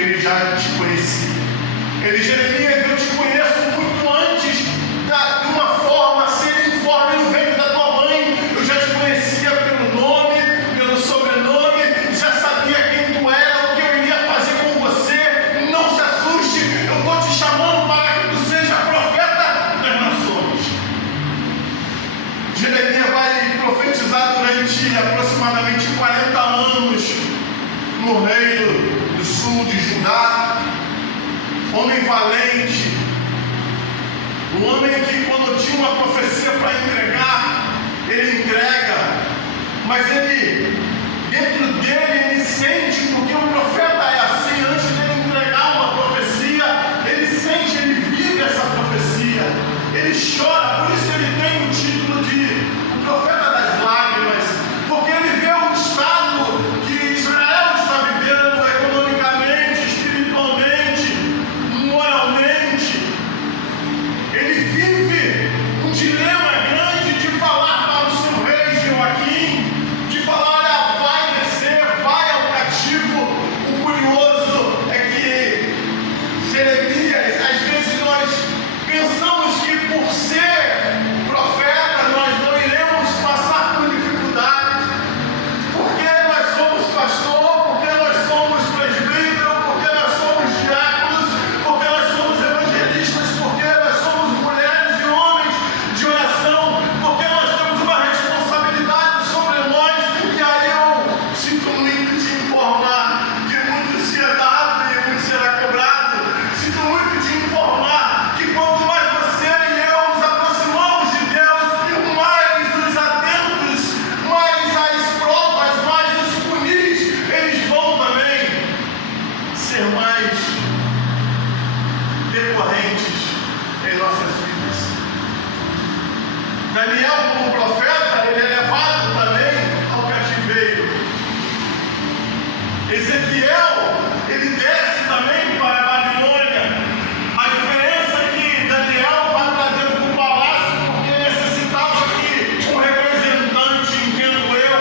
ele já te conhecia. Ele, Jeremias, eu te conheço muito antes de uma forma semi-informe no ventre da tua mãe. Eu já te conhecia pelo nome, pelo sobrenome, já sabia quem tu era, o que eu iria fazer com você. Não se assuste, eu estou te chamando para que tu seja profeta das nações. Jeremias vai profetizar durante aproximadamente 40 anos no reino do sul de Judá. Homem valente, um homem que quando tinha uma profecia para entregar, ele entrega, mas ele, dentro dele, ele sente, porque o profeta é assim, antes dele entregar uma profecia, ele sente, ele vive essa profecia, ele chora, por isso ele tem o título de o profeta das lágrimas, porque ele vê o estado que Israel está vivendo economicamente, espiritualmente, moralmente. Ele vive um dilema grande de falar para o seu rei Joaquim, de falar, olha, vai descer, vai ao cativo. O curioso é que Jeremias, às vezes nós pensamos que por ser profeta nós não iremos passar por dificuldades, porque nós somos pastor, porque nós somos presbítero, porque nós somos diáconos, porque nós somos evangelistas, porque nós somos mulheres e homens de oração, porque nós temos uma responsabilidade sobre nós. E aí eu sinto muito de informar que muito se é dado e muito será cobrado. Sinto muito de informar que quanto mais você e eu nos aproximamos de Deus, mais os atentos, mais as provas, mais os funis, eles vão também ser mais decorrentes em nossas vidas. Daniel, como profeta, ele é levado também ao cativeiro. Ezequiel, ele desce também para a Babilônia. A diferença é que Daniel vai para dentro do palácio porque necessitava que um representante, entendo eu,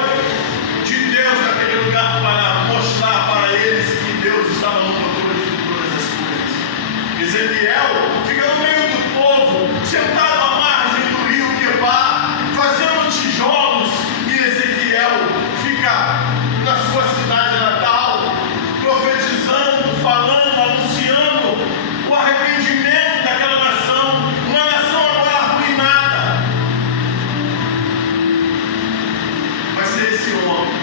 de Deus naquele lugar para mostrar para eles que Deus estava no controle de todas as coisas. Ezequiel fica no meio do povo, sentado à margem do rio Quebar, fazendo tijolos, e Ezequiel fica na sua cidade natal, profetizando, falando, anunciando o arrependimento daquela nação, uma nação agora arruinada. Vai ser esse homem.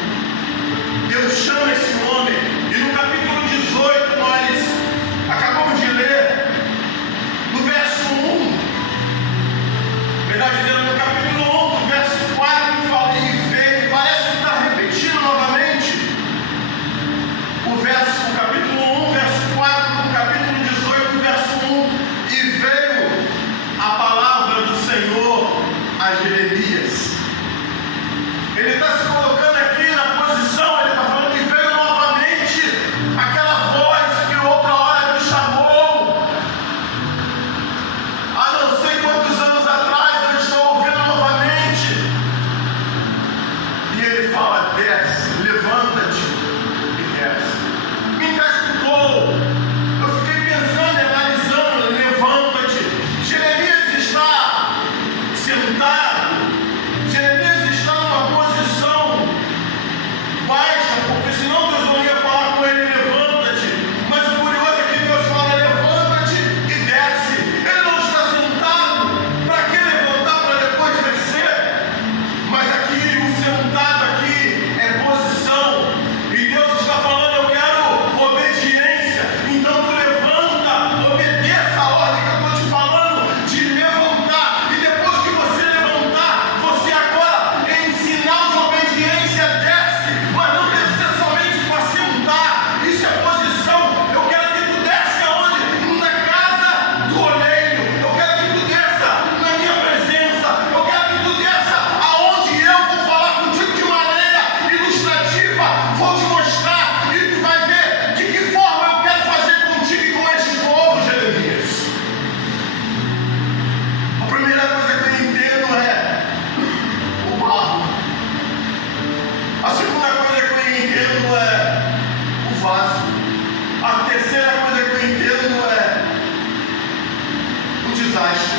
Deus chama esse homem, e no capítulo 18 nós acabamos de ler, no verso 1, verdade dizendo, no capítulo 1, verso 4, fala e veio, parece que está repetindo novamente o capítulo 1, verso 4, no capítulo 18, verso 1, e veio a palavra do Senhor a Jeremias. Ele está se colocando aqui na posição, ele está falando que veio novamente aquela voz que outra hora me chamou. Há não sei quantos anos atrás eu estou ouvindo novamente. E ele fala, desce, levanta-te e desce. Me encascutou. Eu fiquei pensando e analisando, levanta-te. Jeremias está sentado. Jeremias está numa posição baixa, porque senão Deus não ia falar com ele, levanta-te. Mas o curioso é que Deus fala, levanta-te e desce. Ele não está sentado. Para que levantar para depois descer? Mas aqui, o sentado aqui é posição. E Deus está falando, eu quero obediência. Então tu levanta, obedeça a ordem que eu estou te falando de levantar. E depois que você levantar, você agora, em sinal de obediência, desce. Mas não deve ser somente para sentar. Isso é posição. Eu quero que tu desce aonde? Na casa do oleiro. Eu quero que tu desça na minha presença. Eu quero que tu desça aonde eu vou falar contigo de maneira ilustrativa. Vou te mostrar e tu vai ver de que forma eu quero fazer contigo e com este povo, Jeremias. A primeira coisa que eu entendo é o barro. A segunda coisa que eu entendo é o vaso. A terceira desastre.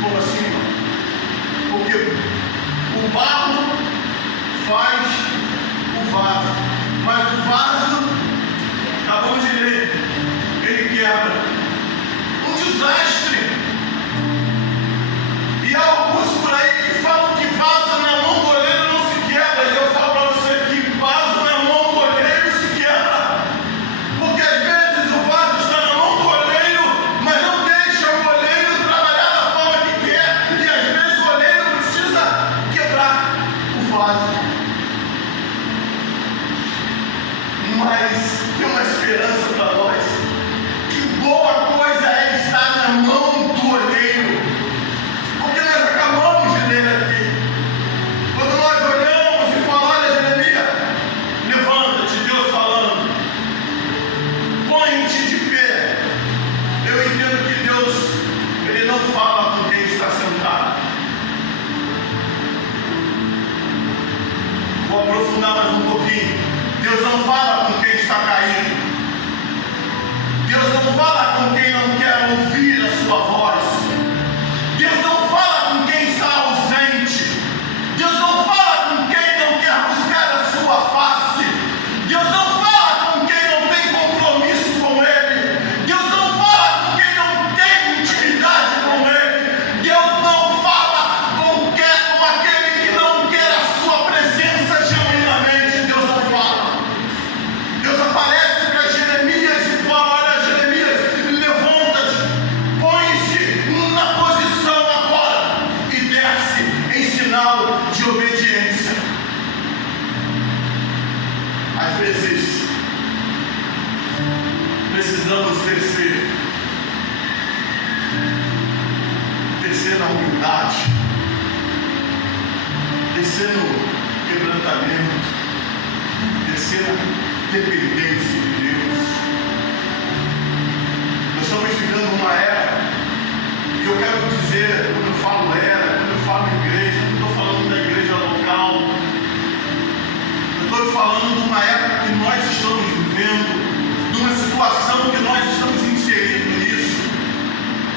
Como assim, irmão? Porque o barro faz o vaso, mas o vaso, acabamos de ler, ele quebra. Um desastre. E há alguns por aí que falam que vaso na mão do olheiro não se quebra. E eu falo para você que vaso na mão do olheiro se quebra. Porque às vezes o vaso está na mão do olheiro, mas não deixa o olheiro trabalhar da forma que quer. E às vezes o olheiro precisa quebrar o vaso. Mas tem uma esperança para nós. Que boa coisa é estar na mão do olheiro. Porque nós acabamos de ler aqui. Quando nós olhamos e falamos, olha Jeremias, levanta-te, Deus falando. Põe-te de pé. Eu entendo que Deus, Ele não fala com quem está sentado. Vou aprofundar mais um pouquinho. Deus não fala com quem está caído. Deus não fala com quem não quer ouvir a sua voz. Deus não fala com quem está ausente. Deus não fala com quem não quer buscar a sua face. Deus não fala com quem não tem compromisso com Ele. Deus não fala com quem não tem intimidade com Ele. Deus não fala com aquele que não quer a sua presença genuinamente. Deus não fala. Deus aparece para Jeremias e fala, olha Jeremias, levanta-te, põe-se na posição agora e desce em sinal de obediência. Às vezes precisamos descer na humildade, descer no quebrantamento, descer na dependência de Deus. Nós estamos vivendo uma era, e eu quero dizer, quando eu falo era, quando eu falo igreja, não estou falando da igreja local, eu estou falando de uma época que nós estamos vivendo, de uma situação que nós estamos inseridos nisso,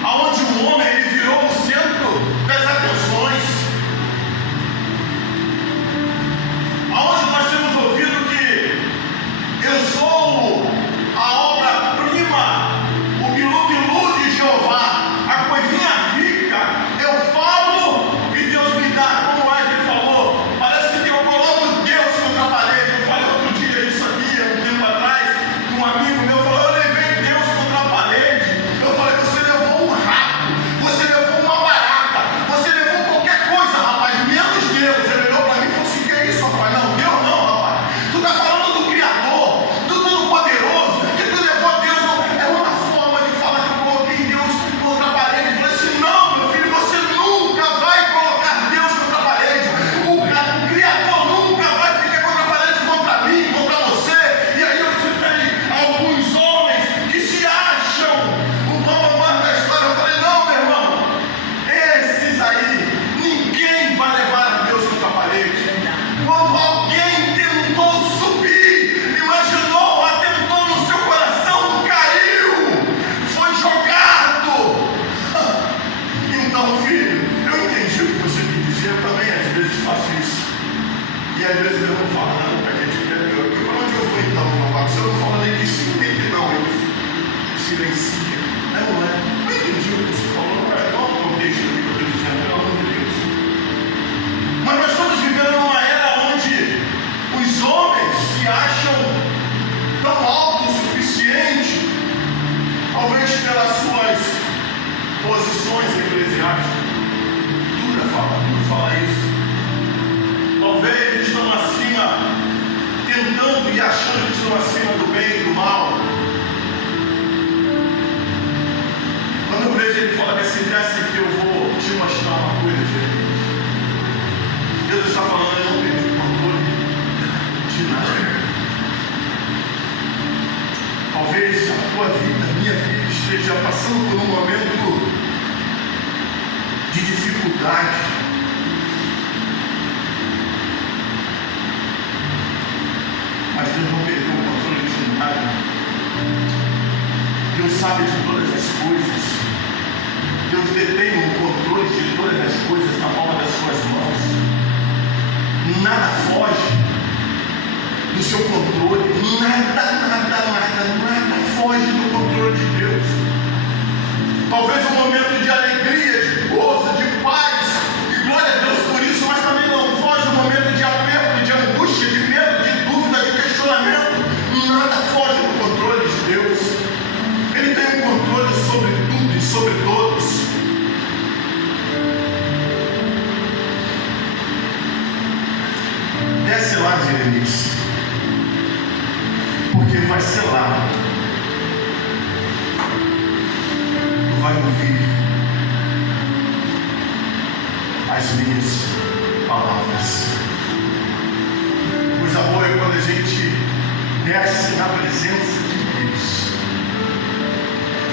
aonde o homem ele virou o centro das atenções, aonde nós temos ouvido que eu sou a obra-prima, o bilu-bilu de Jeová, a coisinha rica, eu falo e Deus me dá, como mais ele falou, parece que eu coloco Deus contra a parede. Eu falei outro dia isso aqui, há um tempo atrás, um amigo meu falou, eu levei Deus contra a parede. Eu falei, você levou um rato, você levou uma barata, você levou qualquer coisa, rapaz, menos Deus. Ele olhou para mim e falou assim, que é isso, rapaz? Não, Deus não, rapaz. Tu está falando do Criador, do Todo-Poderoso, que tu levou Deus. É uma forma de falar que eu coloquei Deus contra a parede. Eu falei assim, não, meu filho, você nunca vai colocar Deus contra a parede. O Criador nunca vai ficar contra a parede contra mim, contra você. E aí eu citei alguns homens que se acham o bambambam da história. Eu falei, não, meu irmão, esses aí, ninguém vai levar Deus contra a parede. Quando alguém tentou subir, imaginou, atentou no seu coração, caiu, foi jogado. Então, filho, eu entendi o que você quis dizer, eu também às vezes faço isso. E às vezes eu não falo nada para quem quer ver. E para onde eu vou então, meu pai? Se eu não falo nem que simplesmente não, eu silencia. Não é? Eu entendi o que você falou, não é igual o contexto do que eu estou dizendo, pelo amor de Deus. Mas nós estamos vivendo numa era onde os homens se acham tão autossuficientes, talvez pelas suas posições eclesiásticas. Tudo fala isso. Talvez estão acima, tentando e achando que estão acima do bem e do mal. Quando eu vejo ele falar assim, desce aqui, eu vou te mostrar uma coisa, gente. Deus está falando, eu não perdi o controle de nada. Talvez a tua vida, a minha vida, esteja passando por um momento de dificuldade. Mas Deus não perdeu o controle de nada. Deus sabe de todas as coisas. Deus detém o controle de todas as coisas na palma das suas mãos. Nada foge do seu controle. Nada foge do controle de Deus. Talvez um momento de alegria, de gozo, de paz, e glória a Deus por isso, mas também não foge um momento de aperto, de angústia, de medo, de dúvida, de questionamento. Nada foge do controle de Deus. Ele tem um controle sobre tudo e sobre todos. Desce lá, Jeremias, porque vai ser lá. Tu vai ouvir as minhas palavras. Coisa boa é quando a gente desce na presença de Deus.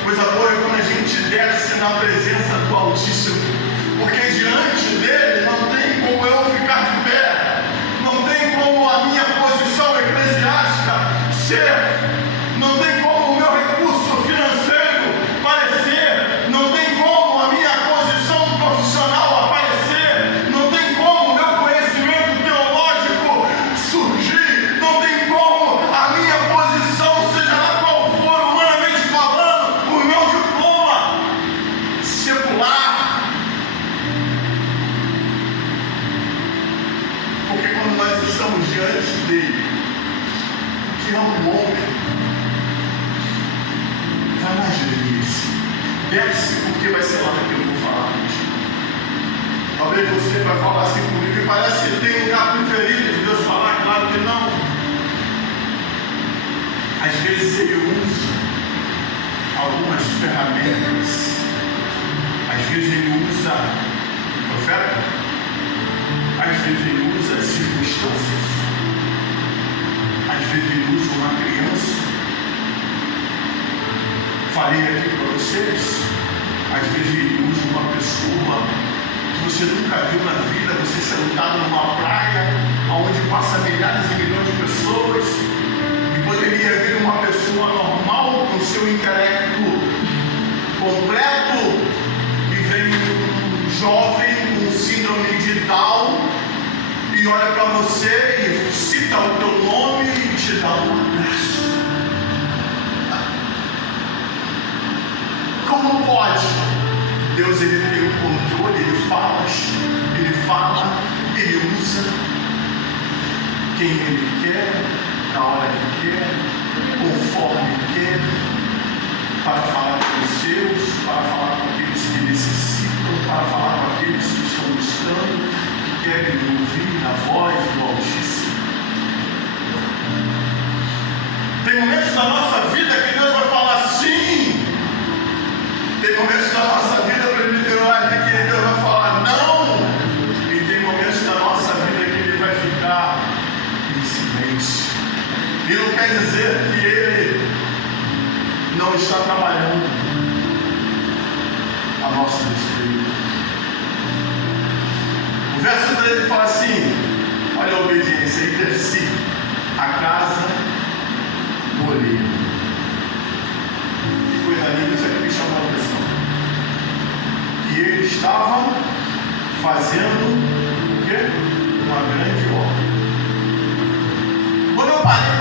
Coisa boa é quando a gente desce na presença do Altíssimo, porque diante dele não tem como eu ficar de pé, não tem como a minha posição eclesiástica ser, não tem como o meu recurso financeiro parecer, não tem como a minha posição profissional aparecer, não tem como o meu conhecimento teológico surgir, não tem como a minha posição, seja lá qual for, humanamente falando, o meu diploma secular. Porque quando nós estamos diante dele, que é um homem, vai lá, Jeremias, desce, porque vai ser lá que eu vou falar contigo. Talvez você vai falar assim comigo e parece que tem um lugar preferido de Deus falar, claro que não. Às vezes ele usa algumas ferramentas, às vezes ele usa o profeta, às vezes ele usa as circunstâncias, às vezes ele usa uma criança. Falei aqui para vocês, às vezes ele usa uma pessoa que você nunca viu na vida, você sentado numa praia, onde passa milhares e milhões de pessoas, e poderia vir uma pessoa normal, com seu intelecto completo, e vem um jovem com síndrome de Down, e olha para você e cita o teu nome e te dá um abraço. Como pode? Deus, ele tem o controle, ele fala, ele usa quem ele quer, na hora que quer, conforme quer, para falar com os seus, para falar com aqueles que necessitam, para falar com aqueles que estão buscando, que querem ouvir a voz do Altíssimo. Tem momentos da nossa vida que Deus vai falar sim. Tem momentos da nossa vida que Deus vai falar não. E tem momentos da nossa vida que Ele vai ficar em silêncio. E não quer dizer que Ele não está trabalhando a nosso respeito. O verso 13 fala assim, olha a obediência, e desci a casa do oleiro. Que coisa linda, isso aqui me chamou a atenção. E ele estava fazendo o quê? Uma grande obra. Quando eu parei